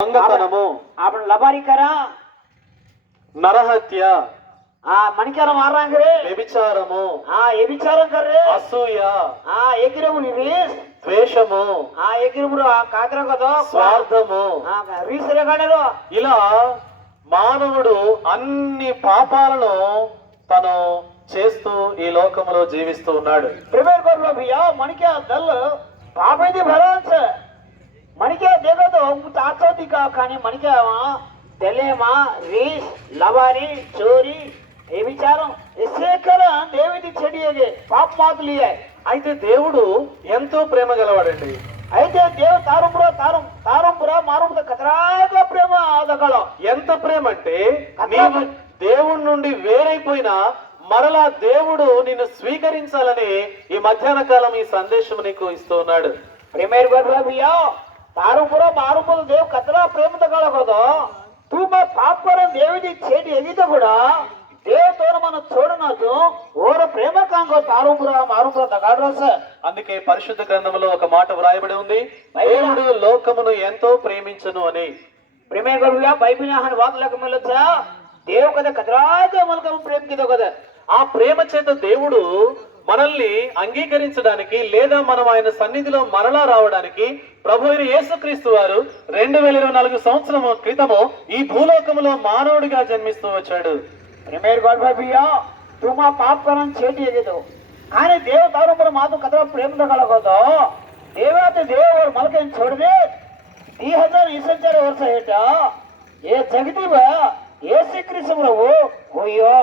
దొంగతనము, आपण लबारी करा నరహత్య, मणिकारा मार रे వ్యభిచారము, ये विचार कर रे అసూయ, एकिरे मुनि रीस ద్వేషము, एकिरे मुनि काकरा कदो స్వార్థము. रीस रे गानेरो ఇలా మానవుడు అన్ని పాపాలను తను చేస్తూ ఈ లోకములో జీవిస్తూ ఉన్నాడు. प्रिपेयर कर लो भैया मणिका दल पाप है भरांस मणिका देखो तो ताचोती का खाने मणिका तेलेमा रीस लवारी चोरी ये विचारों इससे कर देवी చెడియే పాప మాకు లియే అయితే దేవుడు ఎంతో ప్రేమ గలవాడండి. అయితే దేవు తారంపుర మారుముద కతరాగా ప్రేమ అదగలో ఎంత ప్రేమ అంటే నీవు దేవుడి నుండి వేరైపోయినా మరలా దేవుడు నిన్ను స్వీకరించాలని ఈ మధ్యాహ్న కాలం ఈ సందేశం నీకు ఇస్తూ ఉన్నాడు. ప్రేమేర్ గర్భ భయ్యా తారంపుర మారుముద దేవు కతరా ప్రేమ దగలో కదో तू मैं पाप कर देवी छेटी एगिते కూడా దేవుతో మనం చూడనొచ్చు ఓర ప్రేమ కాంగో తారుపుర మారుపుర దగాడ్రస. అందుకే పరిశుద్ధ గ్రంథంలో ఒక మాట వ్రాయబడి ఉంది, దేవుడు లోకమును ఎంతో ప్రేమించును అని. ప్రేమే గరులా బైబిల్ హన్ వాక్లక మిలచ దేవ్ కద కదరాజ మల్కం ప్రేమ కిదో కద. ఆ ప్రేమ చేత దేవుడు మనల్ని అంగీకరించడానికి లేదా మనం ఆయన సన్నిధిలో మరలా రావడానికి ప్రభు అయిన యేసుక్రీస్తు వారు 2024 సంవత్సరం క్రితము ఈ భూలోకములో మానవుడిగా జన్మిస్తూ వచ్చాడు. प्रेमेर गॉड भैया तुम पाप करन छेटी एगितो కానీ దేవ తారుపుర మాతో కదరా ప్రేమ దగలగోదో దేవాతే దేవ और मलकन छोड़ दे 2024 वर्ष हेट ये जगदीव యేసు క్రీస్తు ప్రభు ఓయో.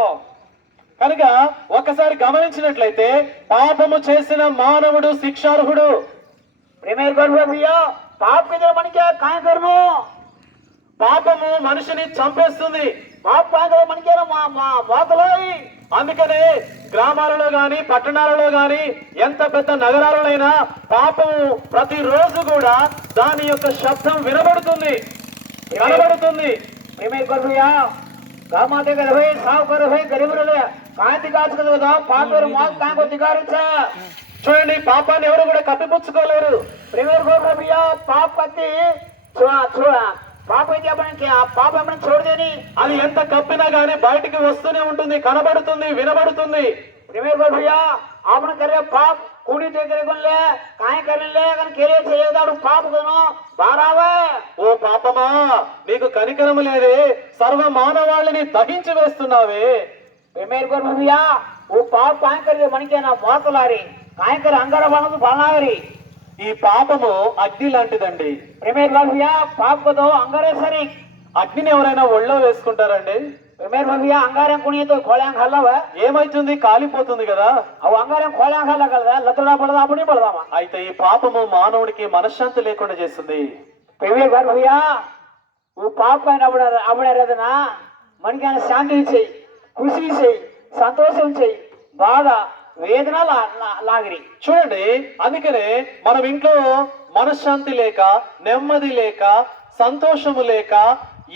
కనుక ఒకసారి గమనించినట్లయితే పాపము చేసిన మానవుడు శిక్షార్హుడు. ప్రేమేర్ గొడవ భయ్యా పాప కిదర మనకి కాయ కర్ను పాపము మనిషిని చంపేస్తుంది. పాప కాయ మనకి మోతలోయి. అందుకనే గ్రామాలలో గాని పట్టణాలలో గాని ఎంత పెద్ద నగరాలైనా పాపము ప్రతిరోజు కూడా దాని యొక్క శబ్దం వినబడుతుంది, కనబడుతుంది. ప్రేమేర్ గొడవ భయ్యా गामाते कर भाई साव कर भाई गरीब रे काय दिगाच కదా పాపర మాకు కాంగో దిగారిచ. చూడండి, పాపాన్ని ఎవరు కూడా కప్పిపుచ్చుకోలేరు. ప్రేమేర్ గొడవ భయ్యా పాప కత్తి చూడా పాప అయితే మనకి ఆ పాప మనం చూడదేని అది ఎంత కప్పినా గానీ బయటికి వస్తూనే ఉంటుంది, కనబడుతుంది, వినబడుతుంది. प्रेमेर गॉड भैया आपने करे पाप कूड़ी दे करे कोन ले काय करे ले अगर केले చేయదాడు పాప కొను బారావే. ఓ పాపమా, నీకు కనికరము లేదే, సర్వ మానవాళిని దహించి వేస్తున్నావే. प्रेमेर गॉड भैया वो पाप काय करे మనకి నా మోతలారి काय करे अंगार बनదు బానావరి. ఈ పాపము అగ్ని లాంటిదండి. प्रेमेर गॉड भैया पाप కొదో अंगारे सरी అగ్నిని ఎవరైనా ఒళ్ళో వేసుకుంటారండి? प्रेमेर भैया अंगारे कुणितो खोळ्यां खालावा ఏమైతుంది? కాలిపోతుంది కదా. అవు అంగారే खोळ्यां खाला కదా లతడా పడదా అపుని పడదామా. అయితే ఈ పాపము మానవుడికి మనశ్శాంతి లేకుండా చేస్తుంది. प्रेमेर गॉड भैया वो पाप పైన అబడరేదనా మనకి శాంతి చేయి, ఖుషి చేయి, సంతోషం చేయి, బాధ వేదన లాగిరి. చూడండి, అందుకనే మనం ఇంట్లో మనశ్శాంతి లేక, నెమ్మది లేక, సంతోషము లేక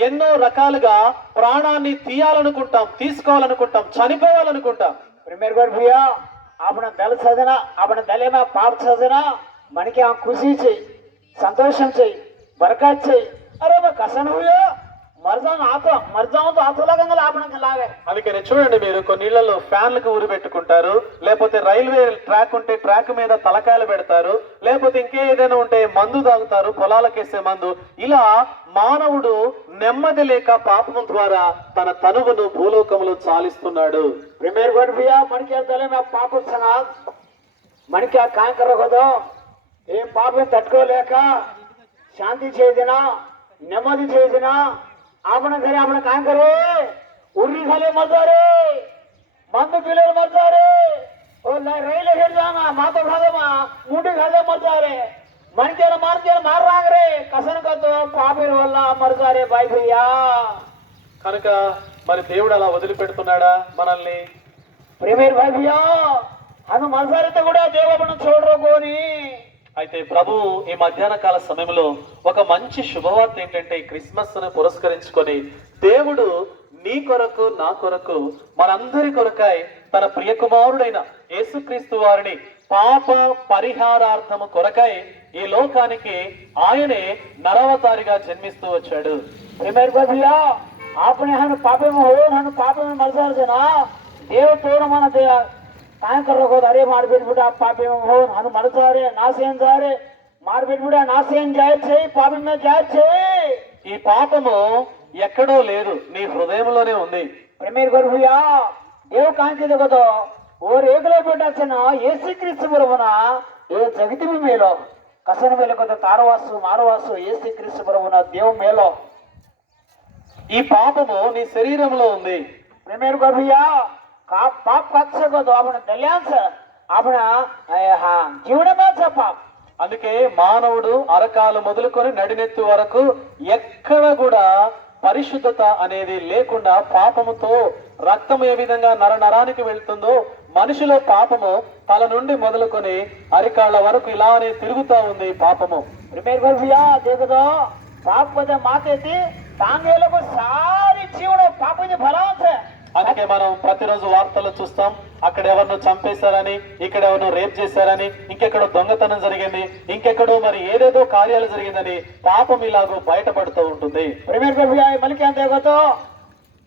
ఎన్నో రకాలుగా ప్రాణాన్ని తీయాలనుకుంటాం, తీసుకోవాలనుకుంటాం, చనిపోవాలనుకుంటాం. प्रेमेर गॉड भैया आपने दल सजना आपने दले में पाप सजना మనకి ఆ ఖుషి చేయి, సంతోషం చేయి, బరకత్ చేయి. అరే मैं कसन हुआ मर जाऊं तो आतो लगेंगे आपने लागे. అందుకనే చూడండి, మీరు కొన్ని ఇళ్లలో ఫ్యాన్లకు ఊరి పెట్టుకుంటారు, లేకపోతే రైల్వే ట్రాక్ ఉంటే ట్రాక్ మీద తలకాయలు పెడతారు, లేకపోతే ఇంకే ఏదైనా ఉంటే మందు తాగుతారు, పొలాలకేసే మందు. ఇలా మానవుడు నెమ్మది లేక పాపం ద్వారా తన తనువును భూలోకములో చాలిస్తున్నాడు. प्रेमेर गॉड भैया మనకి దలే में पाप सना మనకి ఆ काय కరగదో ఏ పాపం తట్టుకోలేక శాంతి చేయదినా నెమ్మది చేయదినా आपण घरे आपण काय करे उर्री खाले मरता रे मंद पिले मरता रे ओ रैले हेड जाना मातो खाले मा मुंडी खाले मरता रे मन के मार रांग रे कसन का तो पापेर वల్ల मरता रे भाई भैया. కనుక మరి దేవుడు అలా వదిలిపెడుతున్నాడా మనల్ని? प्रेमेर भाई भैया हम मरता रे तो కూడా దేవ మనం చూడరో కోని. అయితే ప్రభు ఈ మధ్యాహ్న కాల సమయంలో ఒక మంచి శుభవార్త ఏంటంటే, క్రిస్మస్ ను పురస్కరించుకొని దేవుడు నీ కొరకు, నా కొరకు, మనందరి కొరకై తన ప్రియ కుమారుడైన యేసుక్రీస్తు వారిని పాప పరిహారార్థము కొరకై ఈ లోకానికి ఆయనే నరవతారిగా జన్మిస్తూ వచ్చాడు. मेरे को भैया आपने हम पापे में हो हम पापे में मर जाए ना देव तोड़ माना दे काय कर रखो अरे मार बेट बेटा पापे में हो हम मर जा रे नासेन जा रे मार बेट बेटा नासेन जाए छे पापे में जाए छे ఈ పాపము ఎక్కడో లేదు, నీ హృదయంలోనే ఉంది. मेरे को भैया देव काय के देखो तो और एकलो बेटा से ना येसी क्रिस्त बरोबना ये जगत में मेलो कसन मेलो को तो तारवासु मारवासु येसी क्रिस्त बरोबना देव मेलो ఈ పాపము నీ శరీరంలో ఉంది. मेरे को भैया पाप कच्छ को तो अपने दलियान से अपना हाँ जीवन में से पाप అందుకే మానవుడు అరకాలు మొదలుకొని నడినెత్తి వరకు ఎక్కడ కూడా పరిశుద్ధత అనేది లేకుండా పాపముతో రక్తం ఏ విధంగా నరానికి వెళ్తుందో మనిషిలో పాపము తల నుండి మొదలుకొని అరికాళ్ళ వరకు ఇలానే తిరుగుతా ఉంది పాపము. मेरे को भैया देखो तो पाप पदे माते थी तांगे लोग सारी जीवन पाप जे भला से అందుకే మనం ప్రతిరోజు వార్తలు చూస్తాం, అక్కడ ఎవరినో చంపేశారని, ఇక్కడ ఎవరినో రేప్ చేశారని, ఇంకెక్కడో దొంగతనం జరిగింది, ఇంకెక్కడో మరి ఏదేదో కార్యాలు జరిగిందని పాపం ఇలాగో బయటపడుతూ ఉంటుంది. प्रेमेर को भैया मलिक क्या देखो तो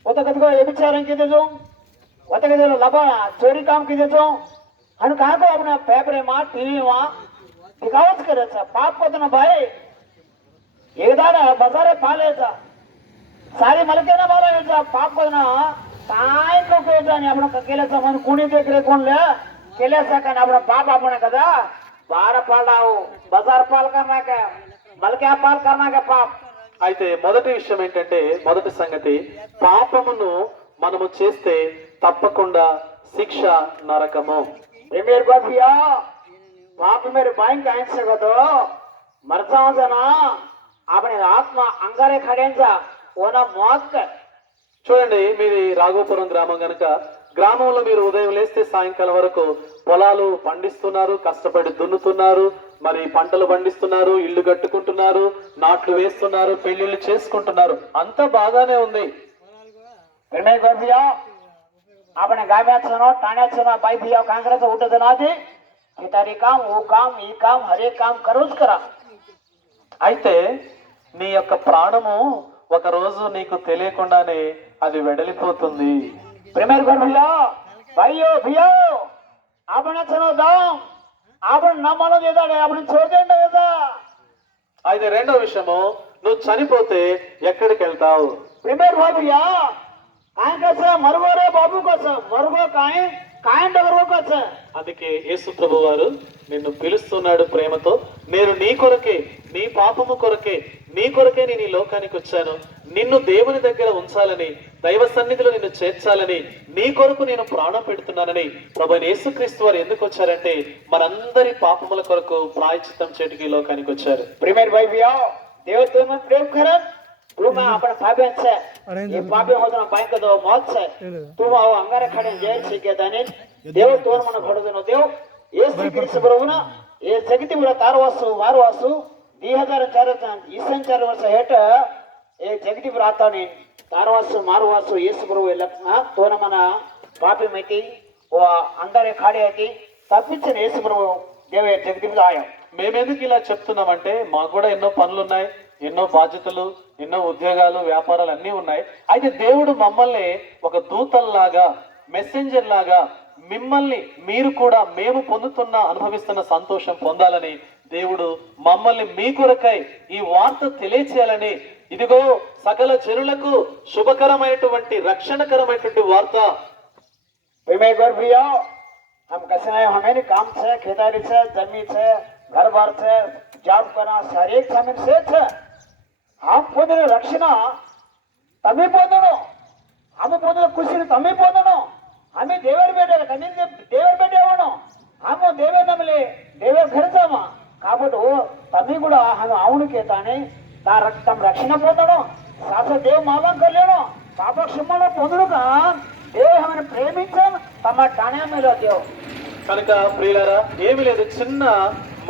वो तो कभी ये विचारण की देजो वो तो कहते लबा चोरी काम की देजो हम कहाँ को अपना पेपर माँ टीवी माँ दिखावत करे पाप को तो ना भाई एक दाना बाजारे पाले सारी मलके ना बाला पाप को ना काय को नहीं अपना केले मन कुणी देख रे कौन ले केले सका अपना पाप अपने कदा बार पालाओ बाजार पाल करना का मलके पाल करना का पाप అయితే మొదటి విషయం ఏంటంటే, మొదటి సంగతి పాపమును మనము చేస్తే తప్పకుండా శిక్ష నరకము. मेरे को भैया पाप मेरे बैंक आइन सको तो मर जाओ जना अपने आत्मा अंगारे खड़े जा वो ना मौत చూడండి, మీది రాఘోపురం గ్రామం కనుక గ్రామంలో మీరు ఉదయం లేస్తే సాయంకాలం వరకు పొలాలు పండిస్తున్నారు, కష్టపడి దున్నుతున్నారు, మరి పంటలు పండిస్తున్నారు, ఇల్లు కట్టుకుంటున్నారు, నాట్లు వేస్తున్నారు, పెళ్లిళ్ళు చేసుకుంటున్నారు, అంతా బాగానే ఉంది. मेरे को भैया अपने गाय में सुनो टाणे सुनो भाई भैया कांग्रेस उठ देना दी तारी काम वो काम ये काम हरे काम करो करा అయితే నీ యొక్క ప్రాణము ఒక రోజు నీకు తెలియకుండానే అది వెడలిపోతుంది. मेरे को भैया भाइयो भैया अपने सुनो दाम अपने न मानो देता अपने छोड़ देंगे देता అయితే రెండో విషయము, నువ్వు చనిపోతే ఎక్కడికి వెళ్తావు? मेरे को भैया काय कस मरगो रे बाबू कस मरगो काय काय डगरो कस అందుకే యేసు ప్రభు వారు నిన్ను పిలుస్తున్నాడు ప్రేమతో. నేను నీ కొరకే, నీ పాపము కొరకే, నీ కొరకే నేను ఈ లోకానికి వచ్చాను. నిన్ను దేవుని దగ్గర ఉంచాలని, దైవ సన్నిధిలో నిన్ను చేర్చాలని, నీ కొరకు నేను ప్రాణం పెడుతున్నానని ప్రభువైన యేసుక్రీస్తు వారు ఎందుకు వచ్చారంటే మనందరి పాపముల కొరకు ప్రాయశ్చిత్తం చేయడానికి ఈ లోకానికి వచ్చారు. प्रेमेर भाई भैया देव तुम प्रेम करत तू मैं अपने पापे से ये पापे हो ना बैंक दो मौत से तू आओ अंगारे खड़े जेल से के दाने देव तोर मन खड़ो देनो देव ये श्रीकृष्ण प्रभु ना ये जगति पूरा तारवासु वारवासु 2004 ईसन 4 वर्ष हेट ये जगति पूरा आता ने तारवासु मारवासु येसु प्रभु लक्ष्मण तोर मन पापे मेटी वो अंगारे खड़े आती तप्पिंచిన యేసు ప్రభు దేవ జగతి మీద ఆయం. మేమెందుకు ఇలా చెప్తున్నామంటే మాకు కూడా ఎన్నో పనులు ఉన్నాయి, ఎన్నో బాధ్యతలు, ఎన్నో ఉద్యోగాలు, వ్యాపారాలు అన్నీ ఉన్నాయి. అయితే దేవుడు మమ్మల్ని ఒక దూతల్లాగా, మెసెంజర్ లాగా మిమ్మల్ని మీరు కూడా మేము పొందుతున్న అనుభవిస్తున్న సంతోషం పొందాలని దేవుడు మమ్మల్ని మీ కొరకై ఈ వార్త తెలియచేయాలని, ఇదిగో సకల జనులకు శుభకరమైనటువంటి రక్షణకరమైనటువంటి వార్త. हम कैसे हैं हमें काम से खेतारी से जमीन से घर बार से जॉब करना सारे एक समय से हम पोदे रक्षण तमें पोदनो हम पोदे खुशी तमें पोदनो हमें देवर बेटे कमी देवर बेटे आवनो हम देवे नमले देवे घर जामा కాబట్టి తమ్మి కూడా हम అవును కేతానే తా రక్తం రక్షణ పొందడం శాస దేవ్ మాలం కళ్యాణం పాప క్షమణ పొందుడుగా దేవ్ హమని ప్రేమించాం తమ టాణ్యా మీద దేవ్ కనుక ప్రియులారా, ఏమీ లేదు, చిన్న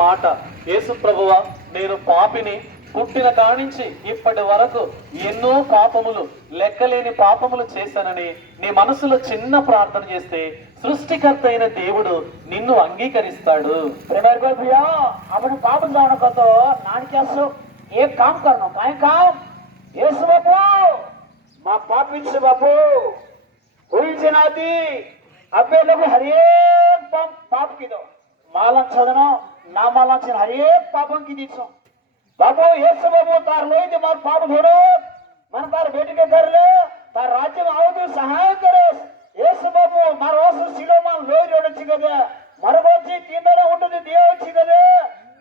మాట. యేసు ప్రభువా, నేను పాపిని, పుట్టిన కానించి ఇప్పటి వరకు ఎన్నో పాపములు లెక్కలేని పాపములు చేశానని నీ మనసులో చిన్న ప్రార్థన చేస్తే సృష్టికర్త అయిన దేవుడు నిన్ను అంగీకరిస్తాడు। प्रेमर को भैया अपने पाप जाने को तो नान क्या सो एक काम करना काय काम यीशु बापू मां पाप से बापू हुई जनाती अबे लोग हर एक पाप की दो मालन छदनो ना मालन छन हर एक पापन की दीसो बापू यीशु बापू तार लोई दे मार पाप धोड़ो मन तार बेटी के कर ले तार राज्य में आओ तो सहाय करे यीशु बापू मार ओस सिलो मान लोई रोड चिगदे मरगोची तीनों उठे दिया चिगदे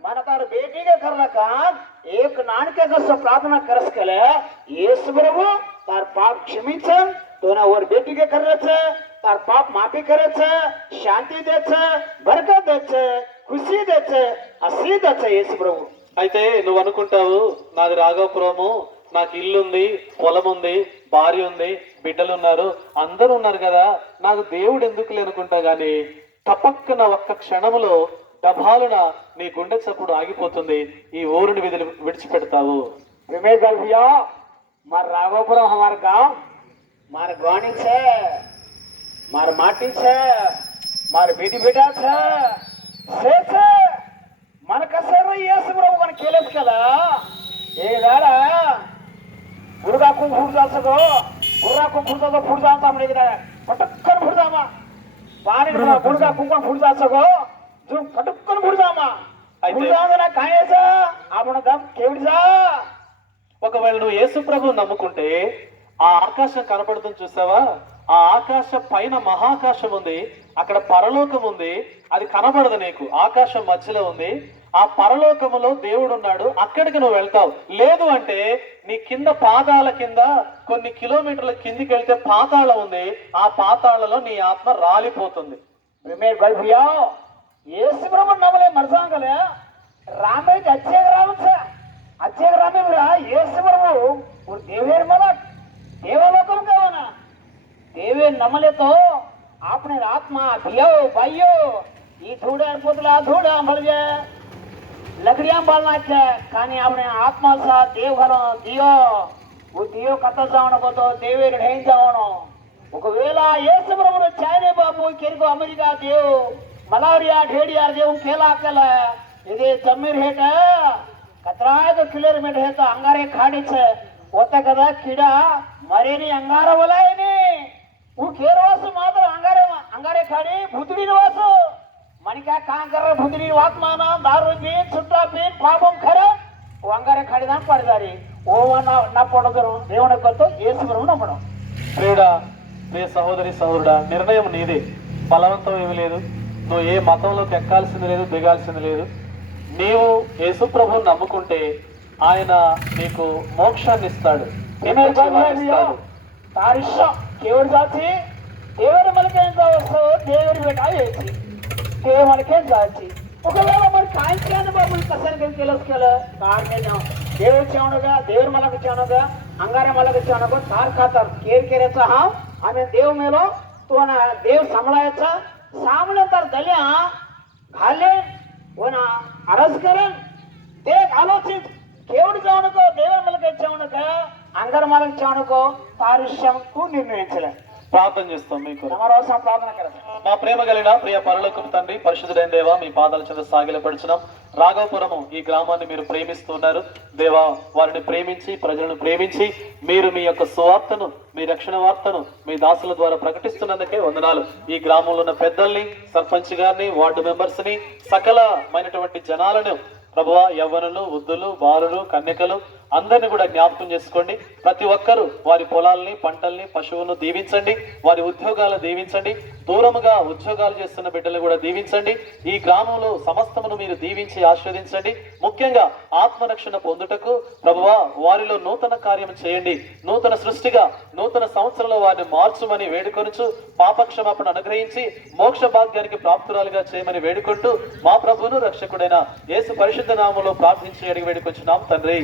मन तार बेटी के कर रखा एक नानके का सब प्रार्थना करस कले यीशु प्रभु तार पाप क्षमिंचन तो ना और बेटी के कर रहे तार पाप माफी करे छे शांति दे छे बरकत दे छे खुशी दे छे आशीष दे छे यीशु प्रभु। అయితే నువ్వు అనుకుంటావు నాది రాఘవపురము, నాకు ఇల్లు ఉంది, పొలం ఉంది, భార్య ఉంది, బిడ్డలు ఉన్నారు, అందరూ ఉన్నారు కదా, నాకు దేవుడు ఎందుకు లేనుకుంటా గానీ తపక్కన ఒక్క క్షణములో డబాలున నీ గుండె చప్పుడు ఆగిపోతుంది, ఈ ఊరుని విడిచిపెడతావు। विमेश भाई भैया मार राघवपुरम हमार गांव मार गवानी छे मार माटी छे मार बेटी बेटा छे से मन कसे रही है सब लोग मन केलेस कला ए दाड़ा गुरगा को फुट जा सको गुरगा को फुट जा तो फुट जा हमने के पटक्कन फुट जामा पानी में गुरगा को फुट जा सको जो पटक्कन फुट जामा फुट जा ना काहे ऐसा आपण दम केवड़जा ఒకవేళ నువ్వు యేసు ప్రభువు నమ్ముకుంటే ఆ ఆకాశం కనపడుతుంది చూసావా, ఆ ఆకాశ పైన మహాకాశం ఉంది, అక్కడ పరలోకం ఉంది, అది కనబడదు నీకు, ఆకాశం మధ్యలో ఉంది, ఆ పరలోకములో దేవుడు ఉన్నాడు, అక్కడికి నువ్వు వెళ్తావు। లేదు అంటే నీ కింద పాదాల కింద కొన్ని కిలోమీటర్ల కిందికి వెళ్తే పాతాళం ఉంది, ఆ పాతాళలో నీ ఆత్మ రాలిపోతుంది। प्रेमेर भाई भैया यीशु प्रभु नमले मरसांगले रामे अच्छे ग्राम में रहा यीशु प्रभु और देवेर मलक देवलोकम का होना देवे नमले तो आपने आत्मा भियो भाइयो ये धूड़ा पुतला धूड़ा भर जाए लकड़ियां बालना है कानी आपने आत्मा सा देव भरो दियो वो दियो कत जावनो को तो देवे ढें जावनो ఒకవేళ యేసు ప్రభువు చాయనే బాబు కెరుకు అమెరికా దేవు మలేరియా ढेडिया देव खेला केला इदे जमीर हेट कतराग किलोमीटर है तो अंगारे खाड़ी छे होता कदा कीड़ा मरेनी अंगार बोलायनी वो केरवास मात्र अंगारे खाड़ी भूतड़ी वासो मन क्या काम कर रहा भूतड़ी वात माना दारू पी छुट्टा पी पापम खरे वो अंगारे खाड़ी दान पड़ जा रही वो ना पड़ो करो देवने को तो యేసు ప్రభువు నమ్మడం। ప్రియుడా, ప్రియ సహోదరి సహోదరుడా, నిర్ణయం నీదే, బలవంతం ఏమీ లేదు, నువ్వు ఏ మతంలోకి ఎక్కాల్సింది లేదు, దిగాల్సింది లేదు। నీవు యేసు ప్రభువుని నమ్ముకుంటే ఆయన నీకు మోక్షాన్ని ఇస్తాడు, ఇస్తాడు। तारिश केवड़ जाती देवर मलके जावसो देवर बेटा येची देव मलके जाती ఒకవేళ మరి కాంచాన బాబుని కసర్ కేలస్కెల కార్ మే जाओ देवर चावनगा देवर मलक चावनगा अंगारे मलक चावनगा तार खातर केरेचा हा आम्ही देव मेलो तो ना देव सांभाळायचा सामने तर दल्या घाले वना अरज करेन देख आलोचित केवड़ जावनको देवर मलक चावनगा अंगार मलक चावनको तारुष्यम को निर्णయించలే। ప్రార్థన చేస్తాం మీకు సమారోసం ప్రార్థన కరండి। మా ప్రేమ కలిగిన ప్రియ పరలోకపు తండ్రి, పరిశుద్ధుడైన దేవా, మీ పాదాల చెంత సాగిలపడుచున్నాం। రాఘవపురము ఈ గ్రామాన్ని మీరు ప్రేమిస్తున్నారు దేవా, వారిని ప్రేమించి ప్రజలను ప్రేమించి మీరు మీ యొక్క సువార్తను, మీ రక్షణ వార్తను మీ దాసుల ద్వారా ప్రకటిస్తున్నందుకే వందనాలు। ఈ గ్రామంలో ఉన్న పెద్దల్ని, సర్పంచ్ గారిని, వార్డు మెంబర్స్ ని, సకలమైనటువంటి జనాలను ప్రభువా, యవ్వనులు, వృద్ధులు, బాలురు, కన్యకలు అందరిని కూడా జ్ఞాపకం చేసుకోండి। ప్రతి ఒక్కరూ వారి పొలాల్ని, పంటల్ని, పశువులను దీవించండి, వారి ఉద్యోగాలు దీవించండి, దూరముగా ఉద్యోగాలు చేస్తున్న బిడ్డలు కూడా దీవించండి। ఈ గ్రామంలో సమస్తమును మీరు దీవించి ఆశీర్వదించండి। ముఖ్యంగా ఆత్మరక్షణ పొందుటకు ప్రభువా వారిలో నూతన కార్యం చేయండి, నూతన సృష్టిగా నూతన సంవత్సరంలో వారిని మార్చుమని వేడుకొనుచు పాపక్షమాపణ అనుగ్రహించి మోక్ష భాగ్యానికి ప్రాప్తురాలుగా చేయమని వేడుకుంటూ మా ప్రభువును రక్షకుడైన యేసు పరిశుద్ధ నామములో ప్రార్థించి అడిగి వేడుకొంచున్నాం తండ్రి।